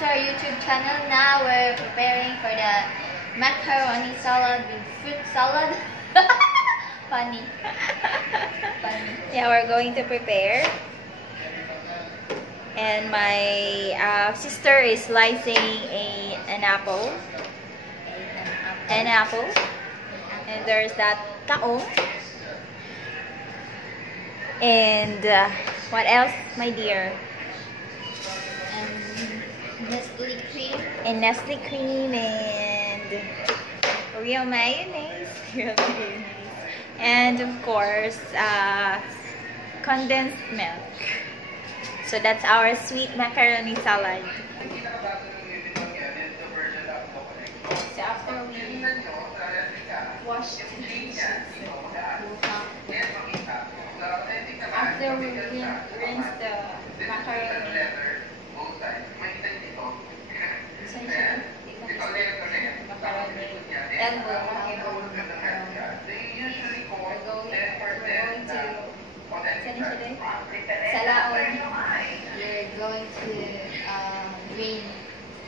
to our YouTube channel. Now we're preparing for the macaroni salad with fruit salad. Funny. Funny. Yeah, we're going to prepare. And my sister is slicing an apple. An apple. And there's that kaong. And what else, my dear? Nestle cream. And Nestle cream and real mayonnaise. Real mayonnaise. And of course, condensed milk. So that's our sweet macaroni salad. So after we wash the dishes, after we rinse the macaroni, macaroni elbow, We're going to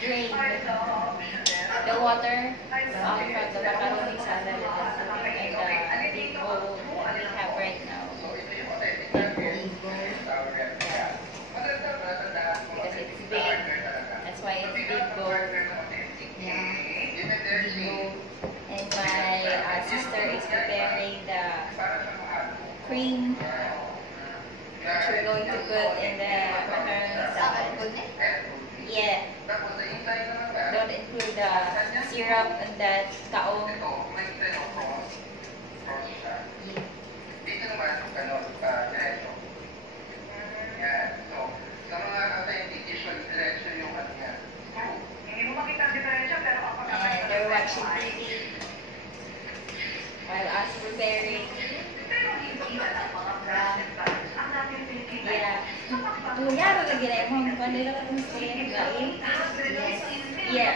drain the water from the macaroni salad and the big bowl that we have right now. Because it's big. That's why it's big bowl. yeah. Big bowl. And my sister is preparing the cream which we're going to put in the macaroni salad. Yeah. Don't include the syrup and that kaong. And they're watching TV while us preparing. Yeah. Tunyaro lagi na yung mga kanila ka kung sila nagain. Yeah.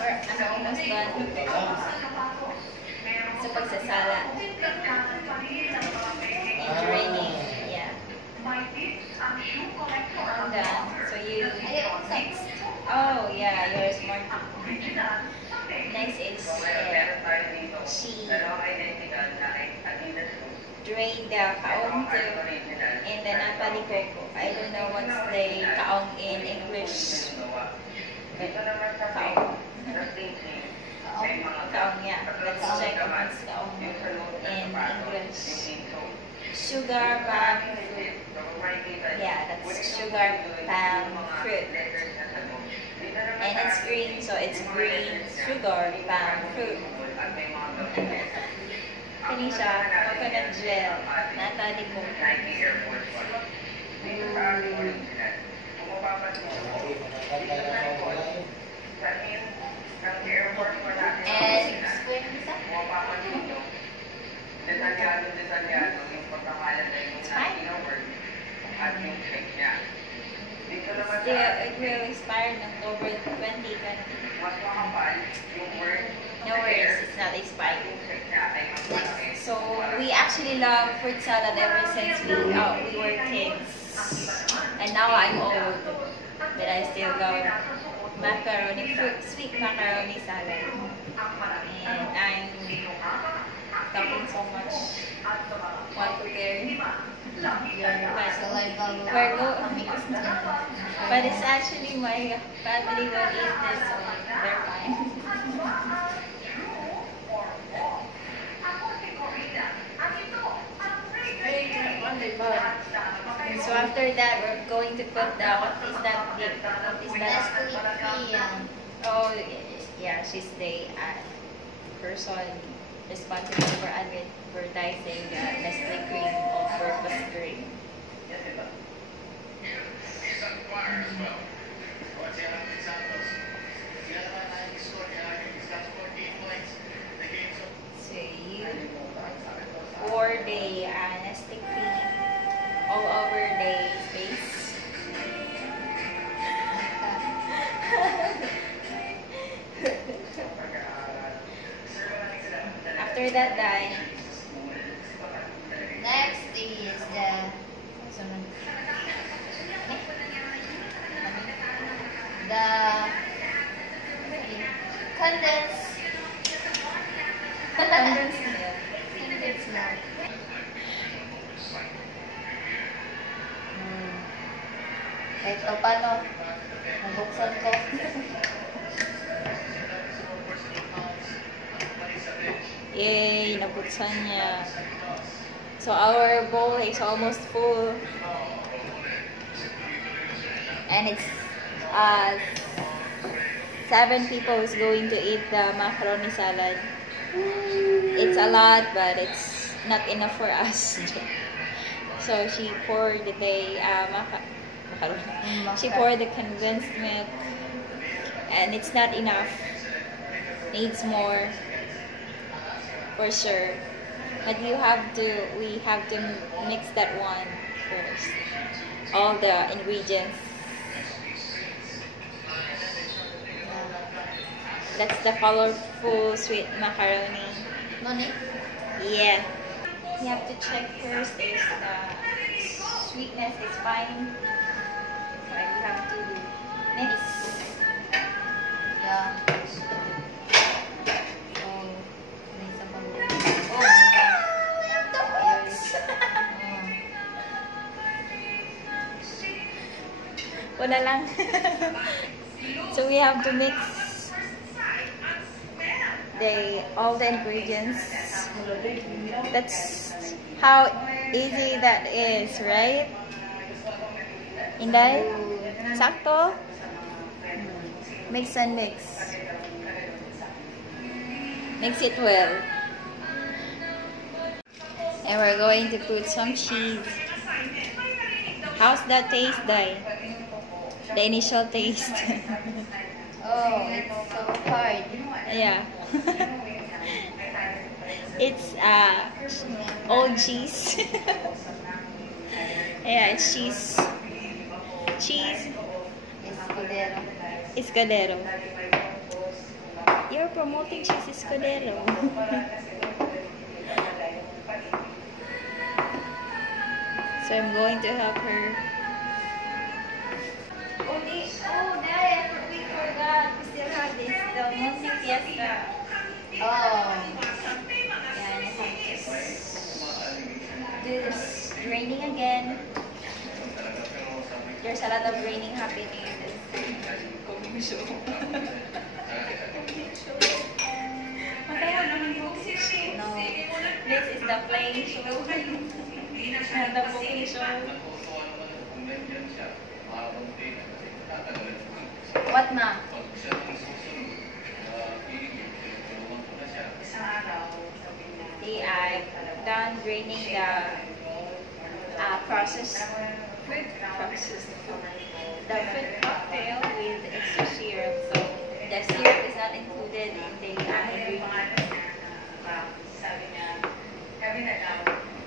Or ano, almost done. Sa pagsasala. And draining. Yeah. I'm done. So you next. Oh yeah, you're smart. Next is she drained the kaong too in the Natalie Coco. I don't know what's the kaong in English. But kaong. Kaong, yeah. Let's check what's kaong in English. Sugar palm fruit. Yeah, that's sugar palm fruit. And it's green, so it's green sugar palm fruit. Kanisha, coconut gel. Natalie Coco. And spoon isa? It's fine. It will expire in October 2020. No worries, it's not expired. So we actually love fruit salad ever since we were kids. And now I'm old, but I still love macaroni, sweet macaroni salad. And I'm talking so much while preparing. But it's actually my family will eat this, so they're fine. So after that, we're going to put the, what is that? Nestle cream. Oh, yeah, she's the person responsible for advertising the Nestle cream all-purpose cream. So you pour the Nestle cream all over the space. After that done, Next is the Condensed. Condensed milk. Condensed milk. Ito, paano? Nabuksan ko. Yay! Nabuksan niya. So our bowl is almost full. And it's 7 people is going to eat the macaroni salad. It's a lot, but it's not enough for us. So she poured the she poured the condensed milk, and it's not enough. Needs more, for sure. But we have to mix that one first. All the ingredients. That's the colorful sweet macaroni. Noni? Yeah. You have to check first if the sweetness is fine. So you have to mix. Yeah. Oh, may isa pang oh my God. Wala lang. So we have to mix all the ingredients. That's how easy that is, right? Inday? Sakto? Mix and mix. Mix it well. And we're going to put some cheese. How's that taste, Day? The initial taste. Oh, it's so hard. Yeah. It's old cheese. Yeah, it's cheese. Cheese. Escudero. Escudero. You're promoting cheese escudero. So I'm going to help her. Oh, Dad, we forgot. We still have this, the Monte Fiesta. Oh. Yeah, and I have to do this draining again. There's a lot of draining happening in this cooking show. No, this is the playing show. And the cooking show. What, ma? See, I've done draining the processed fruit the fruit cocktail with extra syrup. So the syrup is not included in the ingredient.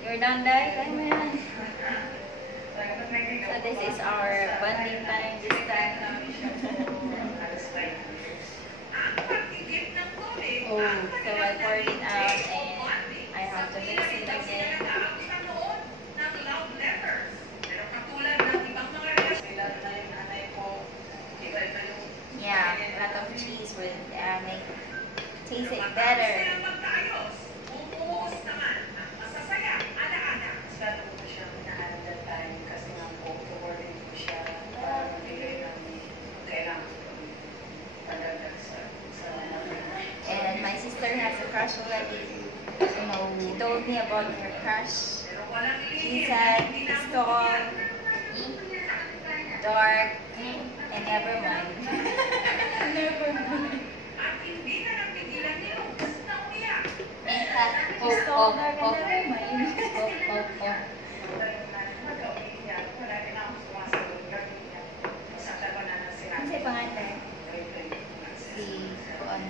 You're done, Dai? So this is our bonding time this time. Oh. So I poured it out and I have to mix it again. Yeah, a lot of cheese would make taste it better. And my sister has a crush already. No. She told me about her crush. She said it's tall, dark, and never mind. Never mind. She's tall, dark, and never mind. Ano sa'yo pangalan? Si Kuan. Si Kuan.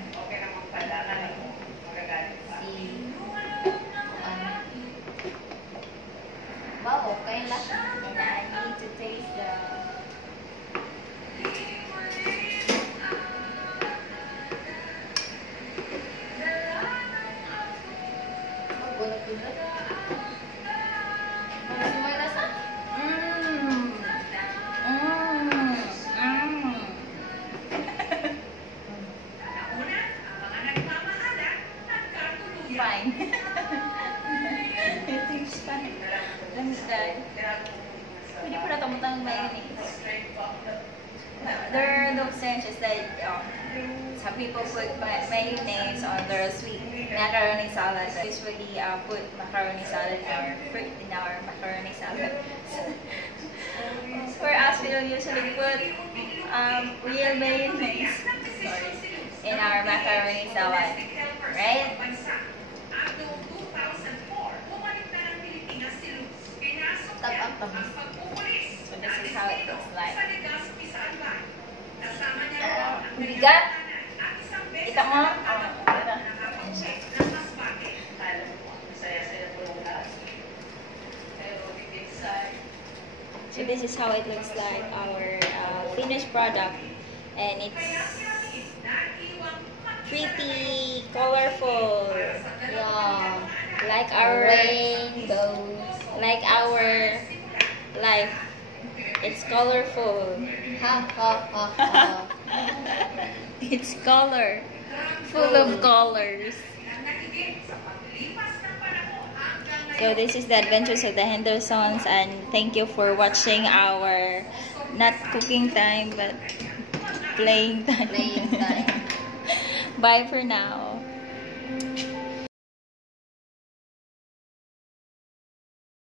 Wow, okay lang. And I need to taste the... There are those sandwiches that some people put mayonnaise on their sweet macaroni salad. Usually put macaroni salad or fruit in our macaroni salad. For us, we don't usually put real mayonnaise in our macaroni salad, right? So this is how it looks like. Bigat. Kita mo? So this is how it looks like, our finished product, and it's pretty colorful. Yeah. Like our Rainbows. like our life. It's colorful. Ha ha ha ha. It's color. Full of colors. So this is the adventures of the Hendersons, and thank you for watching our not cooking time but playing time. Playing time. Bye for now.